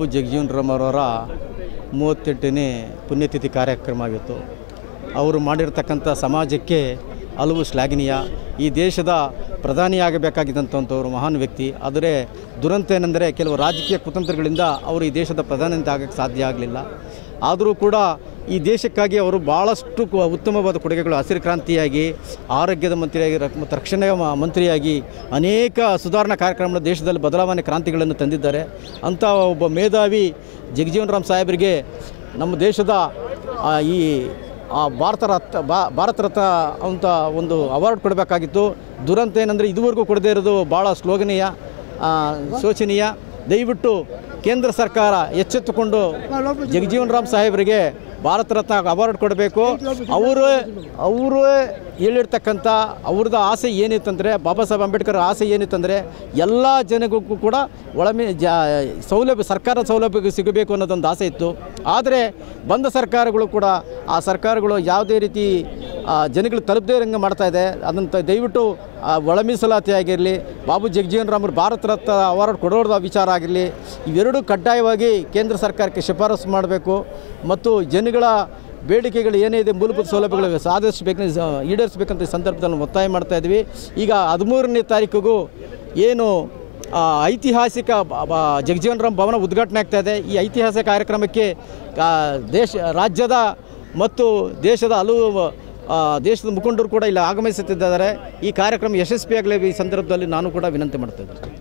ಬಾಬು ಜಗಜೀವನ್ ರಾಮ್ ಅವರ 38ನೇ ಪುಣ್ಯತಿಥಿ ಕಾರ್ಯಕ್ರಮ ಆಗಿತ್ತು. ಅವರು ಮಾಡಿರ್ತಕ್ಕಂಥ ಸಮಾಜಕ್ಕೆ ಹಲವು ಶ್ಲಾಘನೀಯ. ಈ ದೇಶದ ಪ್ರಧಾನಿಯಾಗಬೇಕಾಗಿದ್ದಂಥವರು ಮಹಾನ್ ವ್ಯಕ್ತಿ. ಆದರೆ ದುರಂತ ಏನೆಂದರೆ ಕೆಲವು ರಾಜಕೀಯ ಕುತಂತ್ರಗಳಿಂದ ಅವರು ಈ ದೇಶದ ಪ್ರಧಾನಿ ಅಂತ ಆಗಕ್ಕೆ ಸಾಧ್ಯ ಆಗಲಿಲ್ಲ. ಆದರೂ ಕೂಡ ಈ ದೇಶಕ್ಕಾಗಿ ಅವರು ಭಾಳಷ್ಟು ಉತ್ತಮವಾದ ಕೊಡುಗೆಗಳು, ಹಸಿರು ಕ್ರಾಂತಿಯಾಗಿ, ಆರೋಗ್ಯದ ಮಂತ್ರಿಯಾಗಿ ಮತ್ತು ರಕ್ಷಣಾ ಮಂತ್ರಿಯಾಗಿ ಅನೇಕ ಸುಧಾರಣಾ ಕಾರ್ಯಕ್ರಮಗಳ ದೇಶದಲ್ಲಿ ಬದಲಾವಣೆ ಕ್ರಾಂತಿಗಳನ್ನು ತಂದಿದ್ದಾರೆ. ಅಂಥ ಒಬ್ಬ ಮೇಧಾವಿ ಜಗಜೀವನ್ ರಾಮ್ ಸಾಹೇಬರಿಗೆ ನಮ್ಮ ದೇಶದ ಈ ಭಾರತ ರತ್ನ ಅಂತ ಒಂದು ಅವಾರ್ಡ್ ಕೊಡಬೇಕಾಗಿತ್ತು. ದುರಂತ ಏನಂದರೆ ಇದುವರೆಗೂ ಕೊಡದೇ ಇರೋದು ಭಾಳ ಶ್ಲಾಘನೀಯ, ಶೋಚನೀಯ. ದಯವಿಟ್ಟು ಕೇಂದ್ರ ಸರ್ಕಾರ ಎಚ್ಚೆತ್ತುಕೊಂಡು ಜಗಜೀವನ್ ರಾಮ್ ಸಾಹೇಬರಿಗೆ ಭಾರತ ರತ್ನ ಅವಾರ್ಡ್ ಕೊಡಬೇಕು. ಅವರು ಹೇಳಿರ್ತಕ್ಕಂಥ ಅವ್ರದ್ದು ಆಸೆ ಏನಿತ್ತಂದರೆ, ಬಾಬಾ ಸಾಹೇಬ್ ಅಂಬೇಡ್ಕರ್ ಆಸೆ ಏನಿತ್ತಂದರೆ ಎಲ್ಲ ಜನಗಳಿಗೂ ಕೂಡ ಸೌಲಭ್ಯ, ಸರ್ಕಾರದ ಸೌಲಭ್ಯ ಸಿಗಬೇಕು ಅನ್ನೋದೊಂದು ಆಸೆ ಇತ್ತು. ಆದರೆ ಬಂದ ಸರ್ಕಾರಗಳು ಕೂಡ ಆ ಸರ್ಕಾರಗಳು ಯಾವುದೇ ರೀತಿ ಜನಗಳು ತಲುಪದೇ ಇರಂಗೆ ಮಾಡ್ತಾಯಿದೆ. ಅದನ್ನು ದಯವಿಟ್ಟು ಒಳ ಮೀಸಲಾತಿ ಆಗಿರಲಿ, ಬಾಬು ಜಗಜೀವನ್ ರಾಮ್ ಭಾರತ ರತ್ನ ಅವಾರ್ಡ್ ಕೊಡೋದ ವಿಚಾರ ಆಗಿರಲಿ, ಇವೆರಡೂ ಕಡ್ಡಾಯವಾಗಿ ಕೇಂದ್ರ ಸರ್ಕಾರಕ್ಕೆ ಶಿಫಾರಸು ಮಾಡಬೇಕು. ಮತ್ತು ಜನಗಳ ಬೇಡಿಕೆಗಳು ಏನಿದೆ, ಮೂಲಭೂತ ಸೌಲಭ್ಯಗಳು ಈಡೇರಿಸಬೇಕಂತ ಈ ಸಂದರ್ಭದಲ್ಲಿ ಒತ್ತಾಯ ಮಾಡ್ತಾಯಿದ್ವಿ. ಈಗ 13ನೇ ತಾರೀಕಿಗೂ ಏನು ಐತಿಹಾಸಿಕ ಜಗಜೀವನ್ ರಾಮ್ ಭವನ ಉದ್ಘಾಟನೆ ಆಗ್ತಾಯಿದೆ. ಈ ಐತಿಹಾಸಿಕ ಕಾರ್ಯಕ್ರಮಕ್ಕೆ ರಾಜ್ಯದ ಮತ್ತು ದೇಶದ ಹಲವು ದೇಶದ ಮುಖಂಡರು ಕೂಡ ಇಲ್ಲಿ ಆಗಮಿಸುತ್ತಿದ್ದಾರೆ. ಈ ಕಾರ್ಯಕ್ರಮ ಯಶಸ್ವಿಯಾಗಲಿ ಈ ಸಂದರ್ಭದಲ್ಲಿ ನಾನು ಕೂಡ ವಿನಂತಿ ಮಾಡ್ತಾಯಿದ್ದೇನೆ.